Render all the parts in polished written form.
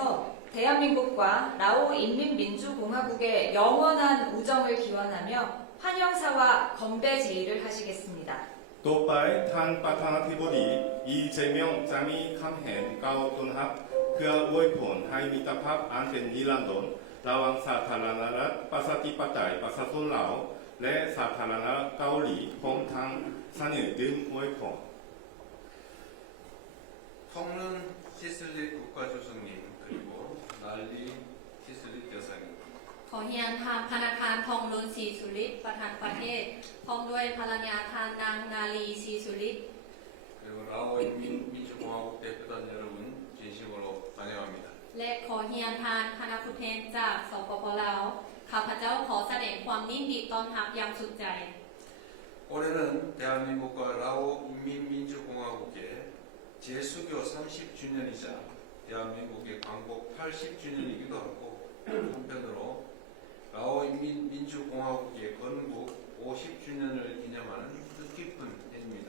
통해서 대한민국과 라오 인민민주공화국의 영원한 우정을 기원하며 환영사와 건배 제의를 하시겠습니다. ต่อไปท่านประธานาธิบดีอีเจเมียงจะมีคำเห็นกล่าวต้นรับเพื่ออวยพรให้มิตรภาพอันเป็นนิรันดรระหว่างสาธารณรัฐประชาธิปไตยประชาชนลาวและสาธารณรัฐเกาหลีพร้อมทั้งเสนอดื่มอวยพร 펑른 시슬릿 국가조정님 그리고 날리 시슬릿 여사님 ขอเฮียนทางธนาคารทองรุนศรีสุริตประธานประเทศพร้อมด้วยภรรยาทานนางนาลีศรีสุริต 그리고 라오 인민민주공화국 대표단 여러분 진심으로 환영합니다. และขอเฮียนทานคณะผู้แทนจากสปปลาวข้าพเจ้าขอแสดงความยินดีต้อนรับอย่างสุดใจ 올해는 대한민국과 라오 인민민주공화국의 재수교 30주년이자 대한민국의 광복 80주년이기도 하고 한편으로 라오 인민민주공화국의 건국 50주년을 기념하는 뜻깊은 해입니다.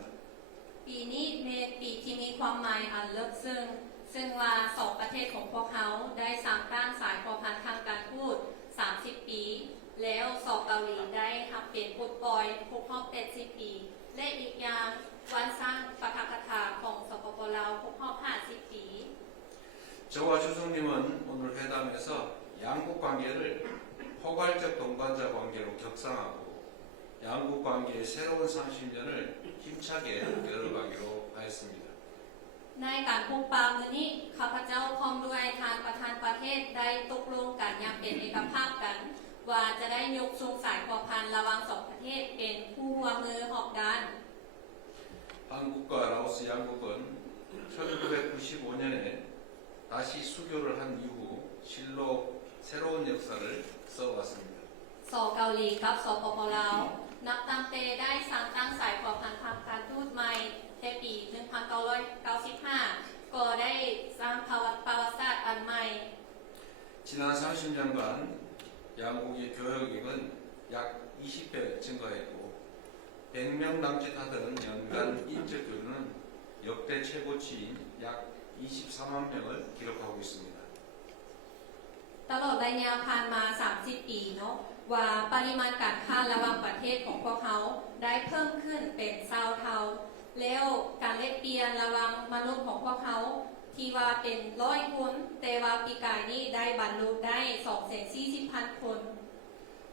ปีนี้เป็นปีที่มีความหมายอันลึกซึ่งว่าสองประเทศของพวกเขาได้สร้างตั้งสายพันธ์ทางการทูต30 ปี แล้วสอบเกาหลีได้รับเป็นปลดปล่อยครบรอบ80 ปี และอีกอย่างวันสร้างปาฐกถาของสปปลาวครบรอบ50 ปี 저와 주성님은 오늘 회담에서 양국 관계를 포괄적 동반자 관계로 격상하고 양국 관계의 새로운 30년을 힘차게 열어가기로 하였습니다. ในการพบปะมื้อนี้ข้าพเจ้าพร้อมด้วยทางประธานประเทศได้ตกลงกันอย่างเป็นเอกภาพกัน ว่าจะได้ยกสูงสายความพันธ์ระหว่างสองประเทศเป็นผู้ร่วมมือหอกด้าน 한국과 라오스 양국은 1995년에 다시 수교를 한 이후 실로 새로운 역사를 써왔습니다. สเกาหลีกับสปปลาวนับตั้งแต่ได้สร้างตั้งสายความพันธ์ทางการทูตใหม่ในปี 1995 ก็ได้สร้างประวัติศาสตร์อันใหม่ 지난 30년간 양국의 교역액은 약 20배 증가했고 100명 남짓 하던 연간 인적 교류는 역대 최고치인 약 24만 명을 기록하고 있습니다. ตลอดระยะผ่านมา 30 ปีเนาะว่าปริมาณการค้าระหว่างประเทศของพวกเขาได้เพิ่มขึ้นเป็น20เท่าแล้วการแลกเปลี่ยนระหว่างมนุษย์ของพวกเขาที่ว่าเป็น100 คนแต่ว่าปีกายนี้ได้บรรลุได้ 240,000 คน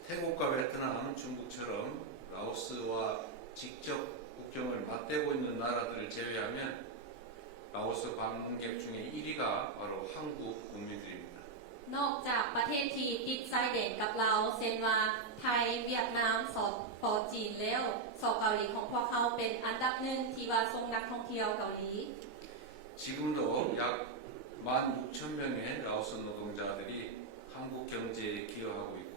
태국과 베트남, 중국처럼 라오스와 직접 국경을 맞대고 있는 나라들을 제외하면 라오스 방문객 중에 1위가 바로 한국 국민들입니다. นอกจากประเทศที่ติดชายแดนกับเราเช่นว่าไทยเวียดนามสปจีนแล้วสเกาหลีของพวกเขาเป็นอันดับหนึ่งที่ว่าส่งนักท่องเที่ยวเกาหลี 지금도 약 16,000명의 라오스 노동자들이 한국 경제에 기여하고 있고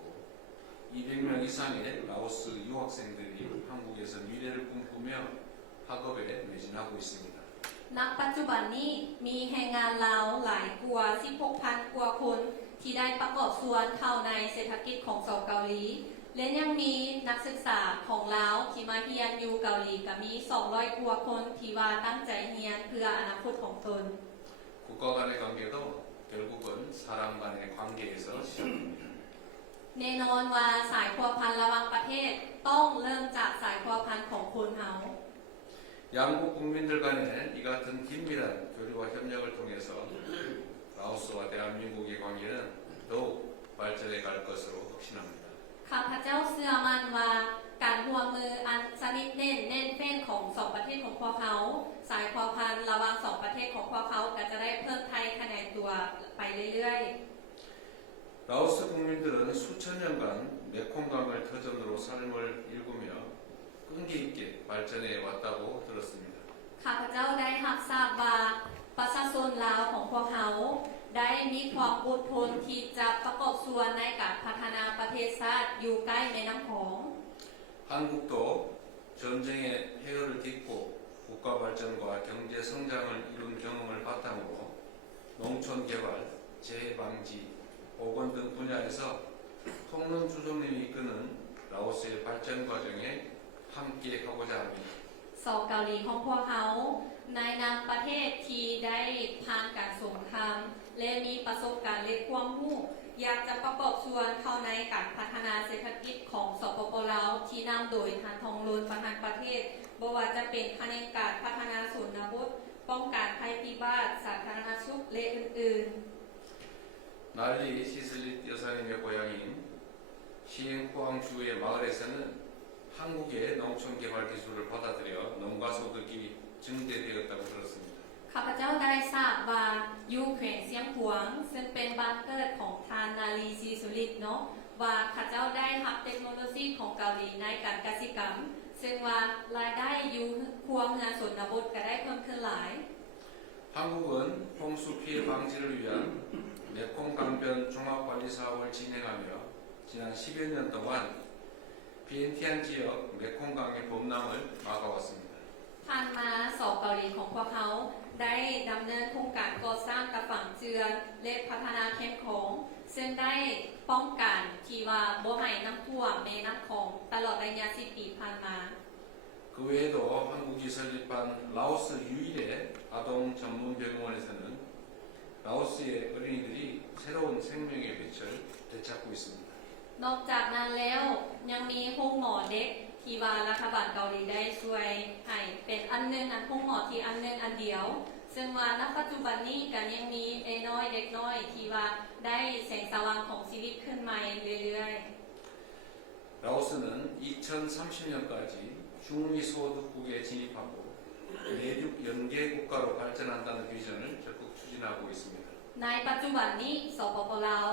200명 이상의 라오스 유학생들이 한국에서 미래를 꿈꾸며 학업에 매진하고 있습니다. ณ ปัจจุบันนี้มีแรงงานลาวหลายกว่า 16,000 กว่าคนที่ได้ประกอบส่วนเข้าในเศรษฐกิจของสเกาหลีและยังมีนักศึกษาของลาวที่มาเรียนอยู่เกาหลีก็มี200กว่าคนที่ว่าตั้งใจเรียนเพื่ออนาคตของตน 국가 간의 관계도 결국은 사람 간의 관계에서 시작됩니다. แน่นอนว่าสายพัวพันระหว่างประเทศต้องเริ่มจากสายพัวพันของคนเฮา 양국 국민들 간의 이 같은 긴밀한 교류와 협력을 통해서 라오스와 대한민국의 관계는 더욱 발전해 갈 것으로 확신합니다. ข้าพเจ้าเชื่อมั่นว่าการร่วมมืออันสนิทแน่นแน่นแฟ้นของสองประเทศของพวกเขาสายพัวพันระหว่างสองประเทศของพวกเขาก็จะได้เพิ่มไทยคะแนนตัวไปเรื่อยๆ 라오스 국민들은 수천 년간 메콩강을 터전으로 삶을 일구며 끈기 있게 발전해 왔다고 들었습니다. ข้าพเจ้าได้รับทราบว่าประชาชนลาวของพวกเขาได้มีความอดทนที่จะประกอบส่วนในการพัฒนาประเทศชาติอยู่ใกล้แม่น้ำโขง 한국도 전쟁의 폐허를 딛고 국가 발전과 경제 성장을 이룬 경험을 바탕으로 농촌 개발, 재해 방지, 보건 등 분야에서 통론 주종님이 이끄는 라오스의 발전 과정에 함께 가고자 합니다. สองเกาหลีของพวกเขาในนามประเทศที่ได้ผ่านการสงคราม และมีประสบการณ์และความรู้อยากจะประกอบส่วนเข้าในการพัฒนาเศรษฐกิจของสปป.ลาวที่นำโดยท่านทองล้นประธานประเทศบ่ว่าจะเป็นแผนงการพัฒนาชนบทป้องกันภัยพิบัติสาธารณสุขและอื่นๆ 난리 시슬릿 여사님의 고향인 시행포항주의 마을에서는 한국의 농촌 개발 기술을 받아들여 농가 소득이 증대되었다고 들었습니다. ข้าพเจ้าได้ทราบว่าอยู่แขวงเสียงหวงซึ่งเป็นบ้านเกิดของทานนาลีซีสุริตเนาะว่าข้าเจ้าได้รับเทคโนโลยีของเกาหลีในการกสิกรรมซึ่งว่ารายได้อยู่ครัวเรือนชนบทก็ได้เพิ่มขึ้นหลาย 한국은 홍수 피해 방지를 위한 메콩 강변 종합관리 사업을 진행하며 지난 10여 년 동안 비엔티안 지역 메콩강의 범람을 막아왔습니다. ผ่านมาสอบเกาหลีของพวกเขาได้ดำเนินโครงการก่อสร้างตะฝั่งเจือนและพัฒนาเข้มของซึ่งได้ป้องกันที่ว่าบ่ให้น้ำท่วมแม่น้ำของตลอดระยะ10 ปีผ่านมา 그 외에도 한국이 설립한 라오스 유일의 아동 전문 병원에서는 라오스의 어린이들이 새로운 생명의 빛을 되찾고 있습니다. นอกจากนั้นแล้วยังมีโรงหมอเด็กที่ว่ารัฐบาลเกาหลีได้ช่วยให้เป็นอันหนึงอันโรงหมอที่อันหนึงอันเดียวซึ่งว่าณปัจจุบันนี้ก็ยังมีน้อยเด็กน้อยที่ว่าได้แสงสว่างของชีวิตขึ้นมาเรื่อยๆ 라오스는 2030년까지 중위 소득국에 진입하고 내륙 연계 국가로 발전한다는 비전을 적극 추진하고 있습니다. ในปัจจุบันนี้สปป.ลาว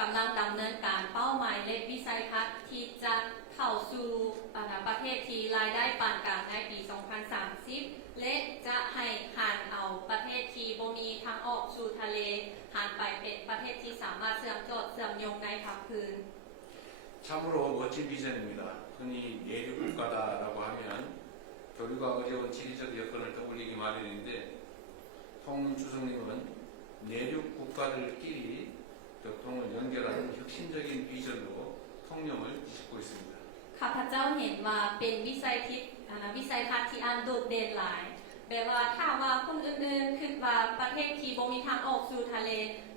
กำลังดำเนินการเป้าหมายและวิสัยทัศน์ที่จะเข้าสู่ประเทศที่รายได้ปานกลางในปี 2030 และจะให้หันเอาประเทศที่บ่มีทางออกสู่ทะเลหันไปเป็นประเทศที่สามารถเชื่อมโยงในภาคพื้น 참으로 멋진 비전입니다. 흔히 내륙 국가다라고 하면 교류가 어려운 지리적 여건을 떠올리기 마련인데 통문 주석님은 내륙 국가들끼리 교통을 연결하는 혁신적인 비전으로 통념을 싣고 있습니다. ข้าพเจ้าเห็นว่าเป็นวิสัยทัศน์ที่อันโดดเด่นหลายแปลว่าถ้าว่าคนอื่นๆคิดว่าประเทศที่บ่มีทางออกสู่ทะเล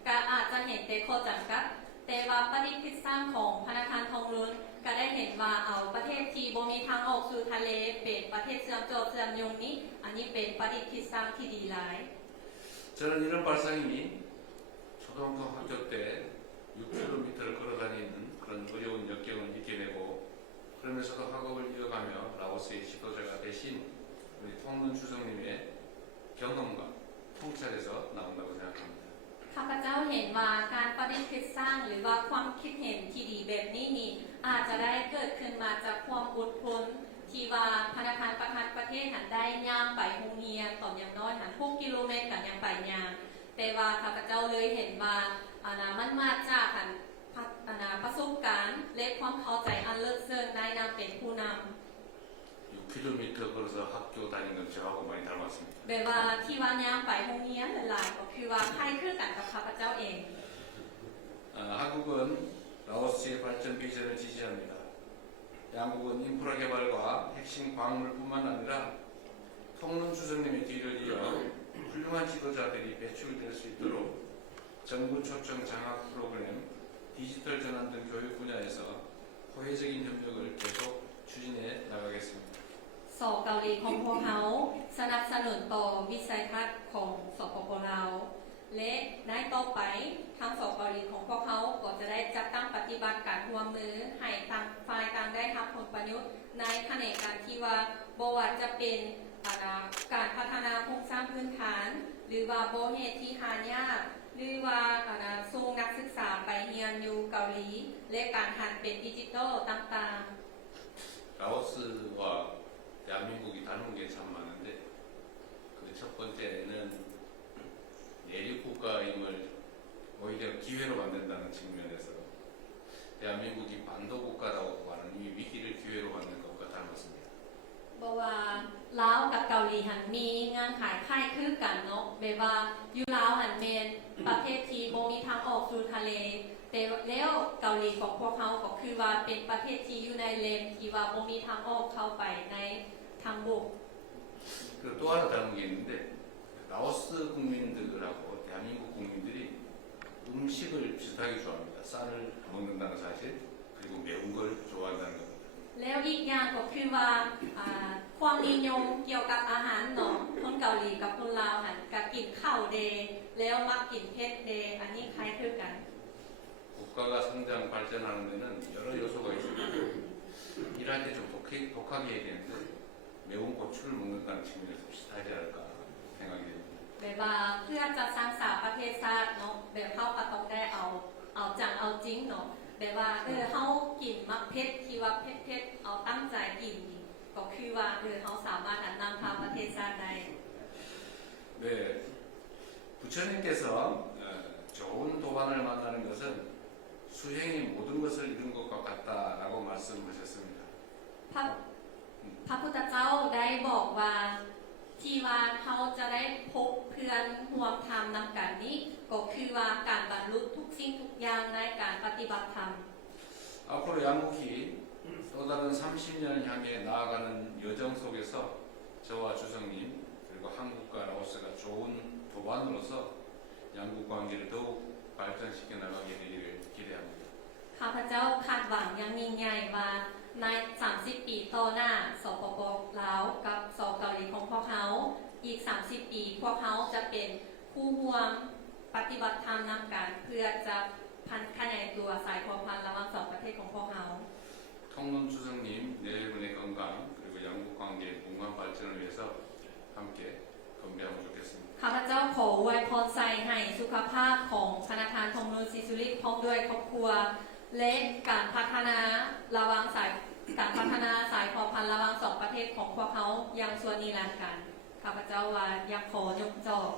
ก็อาจจะเห็นแต่ข้อจำกัดแต่ว่าปฏิทินสร้างของธนาคารทองล้นก็ได้เห็นว่าเอาประเทศที่บ่มีทางออกสู่ทะเลเป็นประเทศเชื่อมโยงนี้อันนี้เป็นปฏิทินสร้างที่ดีหลาย 저는 이런 발상이 초등학교 학교 때 6km를 걸어다니는 그런 어려운 역경을 이겨내고 그러면서도 학업을 이어가며 라오스의 지도자가 되신 우리 통문 주석님의 경험과 통찰에서 나온다고 생각합니다. ข้าพเจ้าเห็นว่าการประดิษฐ์สร้างหรือว่าความคิดเห็นที่ดีแบบนี้นี่อาจจะได้เกิดขึ้นมาจากความอดทนที่ว่าธนาคารประธานประเทศหันได้ย่างไปโรงเรียนต่ออย่างน้อยหัน6 กิโลเมตรกันยังไปย่างแต่ว่าข้าพเจ้าเลยเห็นว่ามันมาจากประสบการณ์และความเข้าใจอันเลิศเลิศได้นำเป็นผู้นำ 6km 걸어서 학교 다닌 건 저하고 많이 닮았습니다. แบบว่าที่ว่าย่างไปโรงเรียนหลายๆก็คือว่าใครคือกันกับข้าพเจ้าเอง 한국은 라오스의 발전 비전을 지지합니다. 양국은 인프라 개발과 핵심 광물뿐만 아니라 통론 주석님의 뒤를 이어 훌륭한 지도자들이 배출될 수 있도록 정부 초청 장학 프로그램, 디지털 전환 등 교육 분야에서 호혜적인 협력을 계속 추진해 나가겠습니다. สอบเกาหลีของพวกเขาสนับสนุนต่อวิสัยทัศน์ของสปป.ลาวและได้ต่อไปทางสอบเกาหลีของพวกเขาก็จะได้จัดตั้งปฏิบัติการร่วมมือให้ทางฝ่ายต่างได้รับผลประโยชน์ในแขนงการที่ว่าบ่ว่าจะเป็นการพัฒนาโครงสร้างพื้นฐานหรือว่าบ่เหตุที่หายากหรือว่าส่งนักศึกษาไปเรียนอยู่เกาหลีและการหันเป็นดิจิทัลต่างๆ 라오스와 대한민국이 닮은 게 참 많은데 그 첫 번째는 내륙 국가임을 오히려 기회로 만든다는 측면에서 대한민국이 반도 국가라고 하는 이 위기를 기회로 만든 것과 닮았습니다. บอกว่าลาวกับเกาหลีหันมีงานขายค่ายคือกันเนาะแบบว่าอยู่ลาวหันเป็นประเทศที่บ่มีทางออกสู่ทะเลแต่แล้วเกาหลีของพวกเขาก็คือว่าเป็นประเทศที่อยู่ในเลนที่ว่าบ่มีทางออกเข้าไปในทางบก 그리고 또 하나 다른 게 있는데 라오스 국민들하고 대한민국 국민들이 음식을 비슷하게 좋아합니다. 쌀을 먹는다는 사실, 그리고 매운 걸 좋아한다는 겁니다. แล้วอีกอย่างก็คือว่าความนิยมเกี่ยวกับอาหารเนาะคนเกาหลีกับคนลาวหันก็กินข้าวเดแล้วมักกินเผ็ดเดอันนี้คล้ายคลึงกัน 국가가 성장 발전하는 데는 여러 요소가 있습니다. 일할 때 좀 독하게 해야 되는데 매운 고추를 먹는다는 측면에서 비슷하지 않을까 생각이 됩니다. แบบว่าเพื่อจะสร้างสรรค์ประเทศชาติเนาะแบบเขาก็ต้องได้เอาจังเอาจริงเนาะแบบว่าเขากินมักเผ็ดที่ว่าเผ็ดเอาตั้งใจกินก็คือว่าเขาสามารถนำพาประเทศชาติได้ 네, 부처님께서 좋은 도반을 만나는 것은 수행이 모든 것을 이룬 것과 같다라고 말씀하셨습니다. พระพุทธเจ้าได้บอกว่าที่ว่าเขาจะได้พบเพื่อนร่วมธรรมนำกันนี้ก็คือว่าการบรรลุทุกสิ่งทุกอย่างในการปฏิบัติธรรม 앞으로 양국이 또 다른 30년 향해 나아가는 여정 속에서 저와 주성님 그리고 한국과 라오스가 좋은 도반으로서 양국 관계를 더욱 발전시켜 나가게 되기를 기대합니다. ข้าพเจ้าคาดหวังอย่างยิ่งใหญ่ว่าใน 30 ปีต่อหน้าสปป.ลาวกับสเกาหลีของพวกเขาอีก 30 ปีพวกเขาจะเป็นผู้ร่วมปฏิบัติธรรมนำกันเพื่อจะพันขยายตัวสายพันธุ์ระหว่างสองประเทศของพวกเขา 통론 주성님 네 분의 건강 그리고 양국 관계의 공간 발전을 위해서 함께 건배하면 좋겠습니다. ข้าพเจ้าขออวยพรใส่ให้สุขภาพของธนาคารทงนูนซิสุริพร้อมด้วยครอบครัวและการพัฒนาระหว่างสายพันธุ์ระหว่างสองประเทศของพวกเขายังส่วนนิรันดร์กันข้าพเจ้าว่าอยากขอยกย่อง